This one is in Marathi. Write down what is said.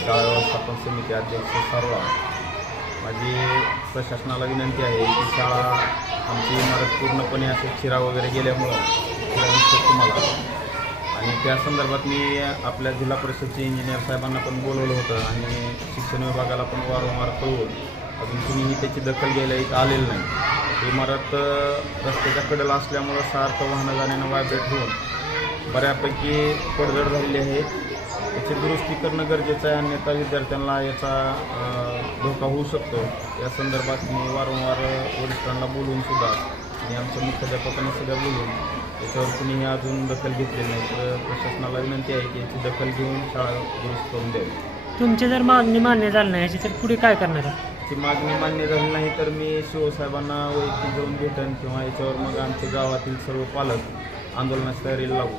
शाळा व्यवस्थापन समिती अध्यक्ष सर्व. माझी प्रशासनाला विनंती आहे की शाळा आमची इमारत पूर्णपणे असे चिरा वगैरे गेल्यामुळं तुम्हाला आणि त्या संदर्भात मी आपल्या जिल्हा परिषदचे इंजिनियर साहेबांना पण बोलवलं होतं आणि शिक्षण विभागाला पण वारंवार कळवून अजून कुणीही त्याची दखल घ्यायला इथं आलेलं नाही. इमारत रस्त्याच्या कडेला असल्यामुळं सारखं वाहनं जाण्यानं व्हायब्रेट होऊन बऱ्यापैकी पडझड झालेली आहे. याची दुरुस्ती करणं गरजेचं आहे, अन्यथा विद्यार्थ्यांना याचा धोका होऊ शकतो. या संदर्भात मी वारंवार वरिष्ठांना बोलून सुद्धा आणि आमच्या मुख्याध्यापकांनी सुद्धा बोलून याच्यावर कुणीही अजून दखल घेतली नाही. तर प्रशासनाला विनंती आहे की याची दखल घेऊन शाळा दुरुस्त करून द्यावी. तुमची जर मागणी मान्य झाली नाही याची तर पुढे काय करणार आहे? ती मागणी मान्य झाली नाही तर मी शिवसाहेबांना वैयक्तिक जाऊन भेटेन किंवा याच्यावर मग आमच्या गावातील सर्व पालक आंदोलनाची तयारीला लागू.